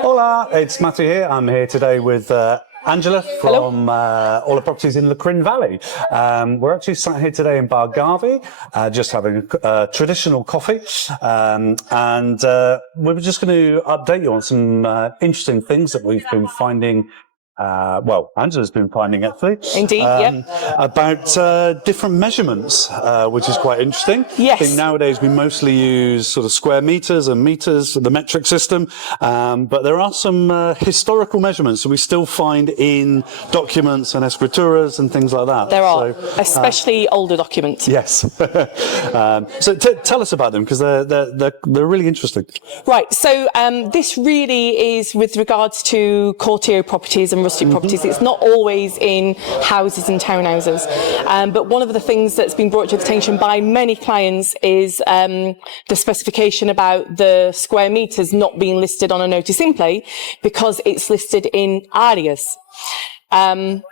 Hola, it's Matthew here. I'm here today with Angela from Hola Properties in the Crin Valley. We're actually sat here today in Bargavi, just having a traditional coffee, and we were just going to update you on some interesting things that we've been finding. Angela's been finding actually. Indeed, about different measurements, which is quite interesting. Yes. I think nowadays we mostly use sort of square meters and meters, the metric system, but there are some historical measurements that we still find in documents and escrituras and things like that. There are, especially older documents. Yes. So tell us about them, because they're really interesting. Right. So this really is with regards to courtier properties and rustic properties. It's not always in houses and townhouses. But one of the things that's been brought to attention by many clients is the specification about the square meters not being listed on a notice in play because it's listed in areas. And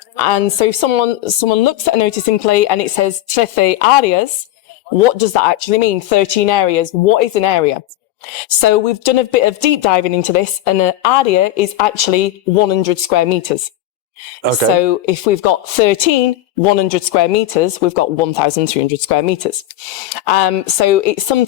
so if someone looks at a notice in play and it says 13 areas, what does that actually mean? 13 areas. What is an area? So we've done a bit of deep diving into this, and an area is actually 100 square meters. Okay. So if we've got 100 square meters, we've got 1,300 square meters. So it's done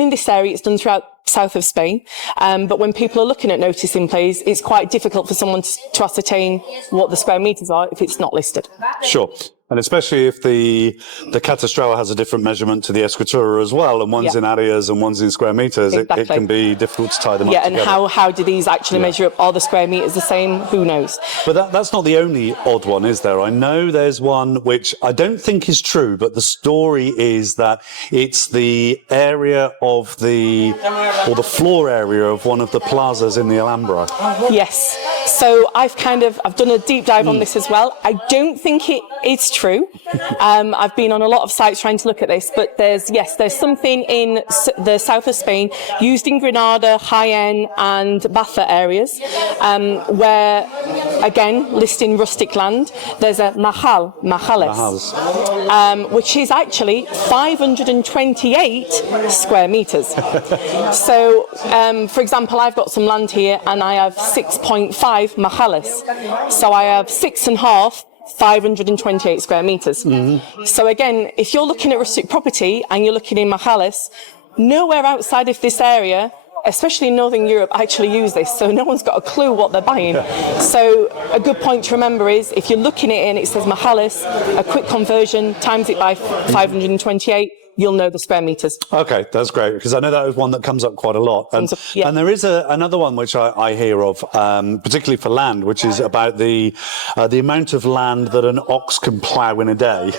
in this area, it's done throughout south of Spain. But when people are looking at notice in plays, it's quite difficult for someone to ascertain what the square meters are if it's not listed. Sure. And especially if the catastral has a different measurement to the escritura as well, and one's in areas and one's in square meters, exactly. It can be difficult to tie them up together. Yeah, and how do these actually measure up? Are the square meters the same? Who knows? But that's not the only odd one, is there? I know there's one which I don't think is true, but the story is that it's the area of the floor area of one of the plazas in the Alhambra. Yes. So I've done a deep dive on this as well. I don't think it is true. I've been on a lot of sites trying to look at this, but there's something in the south of Spain used in Granada, Jaén and Baza areas, where, again, listing rustic land, there's a Marjales, which is actually 528 square meters. So, for example, I've got some land here and I have 6.5 Marjales. So I have 6.5 528 square meters. Mm-hmm. So again, if you're looking at rustic property and you're looking in Marjales, nowhere outside of this area, especially in Northern Europe, actually use this. So no one's got a clue what they're buying. So a good point to remember is if you're looking at it and it says Marjales, a quick conversion, times it by 528, you'll know the square meters. Okay, that's great, because I know that is one that comes up quite a lot. And there is another one which I hear of, particularly for land, which is about the amount of land that an ox can plough in a day.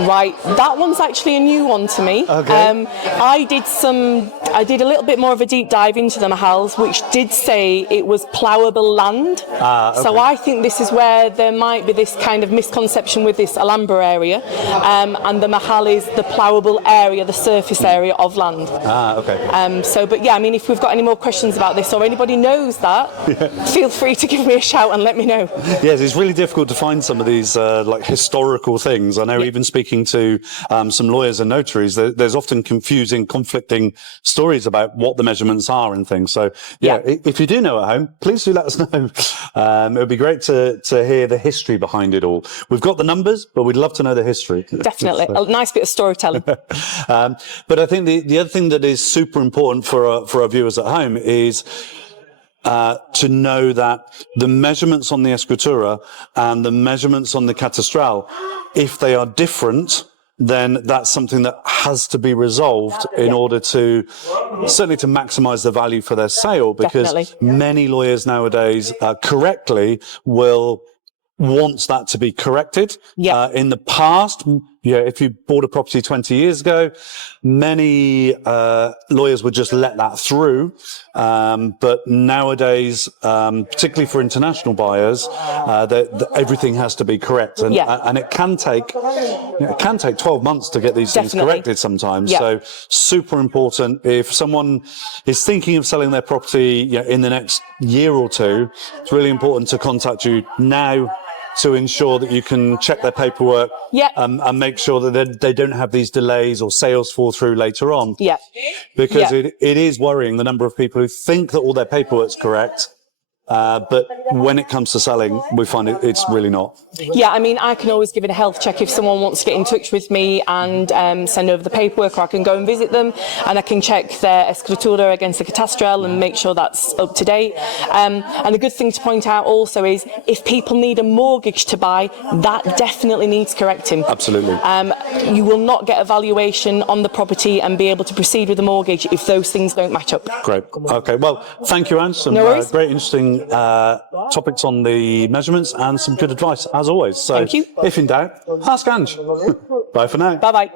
Right, that one's actually a new one to me. Okay. I did a little bit more of a deep dive into the Marjales, which did say it was ploughable land. Okay. So I think this is where there might be this kind of misconception with this Alhambra area, and the Marjal is the ploughable area, the surface area of land. Okay. But yeah, I mean, if we've got any more questions about this or anybody knows that, feel free to give me a shout and let me know. Yes, it's really difficult to find some of these like historical things. I know even speaking to some lawyers and notaries, there's often conflicting stories about what the measurements are and things. So if you do know at home, please do let us know. It would be great to hear the history behind it all. We've got the numbers, but we'd love to know the history. Definitely. A nice bit of storytelling. But I think the other thing that is super important for our viewers at home is to know that the measurements on the escritura and the measurements on the catastral, if they are different, then that's something that has to be resolved in order to certainly to maximize the value for their sale, because many lawyers nowadays correctly will wants that to be corrected. In the past, if you bought a property 20 years ago, many lawyers would just let that through. But nowadays, particularly for international buyers, everything has to be correct. And, and it can take 12 months to get these things corrected sometimes. So super important. If someone is thinking of selling their property in the next year or two, it's really important to contact you now to ensure that you can check their paperwork Yeah. and make sure that they don't have these delays or sales fall through later on. Yeah. Because Yeah. it is worrying the number of people who think that all their paperwork's correct, but when it comes to selling, we find it's really not. Yeah, I mean, I can always give it a health check if someone wants to get in touch with me and send over the paperwork, or I can go and visit them and I can check their escritura against the catastral and make sure that's up to date. And a good thing to point out also is if people need a mortgage to buy, that definitely needs correcting. Absolutely. You will not get a valuation on the property and be able to proceed with the mortgage if those things don't match up. Great. Okay. Well, thank you, Anne. Some No worries. great, interesting topics on the measurements and some good advice as always. So, Thank you. if in doubt, ask Ange. Bye for now. Bye bye.